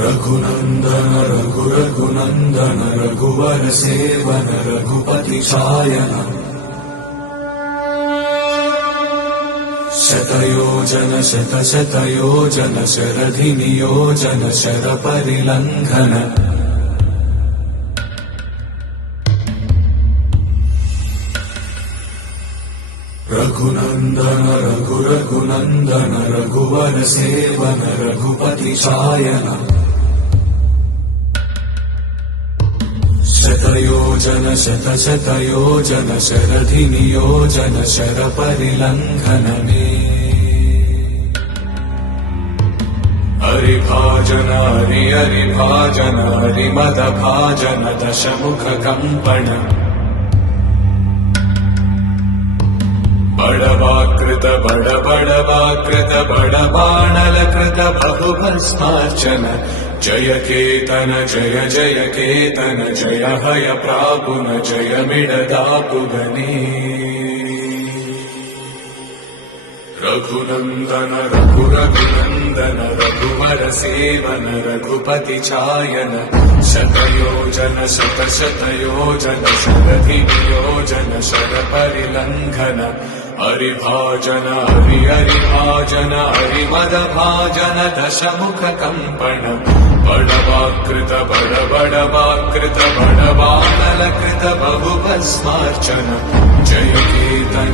रघुनन्दन रघुरघुनन्दन रघुवर seven Raghupati चायन शतयोजन शतशतयोजन शरधि नियोजन शरपरिलङ्घन रघुनन्दन रघुरघुनन्दन रघुवर seven Raghupati चायन शतयोजन शतशतयोजन शरधि नियोजन शरपरिलङ्घन मे हरिभाजन हरिभाजन हरिमदभाजन दशमुख कम्पण बड़वाकृत बड़वाकृत बड़बाणलकृत बहुभस्मार्चन जय केतन जय जय केतन जय हय प्रापुन जय मिडदापुगने रघुनन्दन रघुरघुनन्दन रघुवर सेवन रघुपति चायन शतयोजन शतशतयोजन शरधि नियोजन शरपरिलङ्घन हरिभाजन हरिभाजन हरिमदभाजन दशमुख कम्पण बड़वाकृत बड़वाकृत बड़बाणलकृत बहुभस्मार्चन जय केतन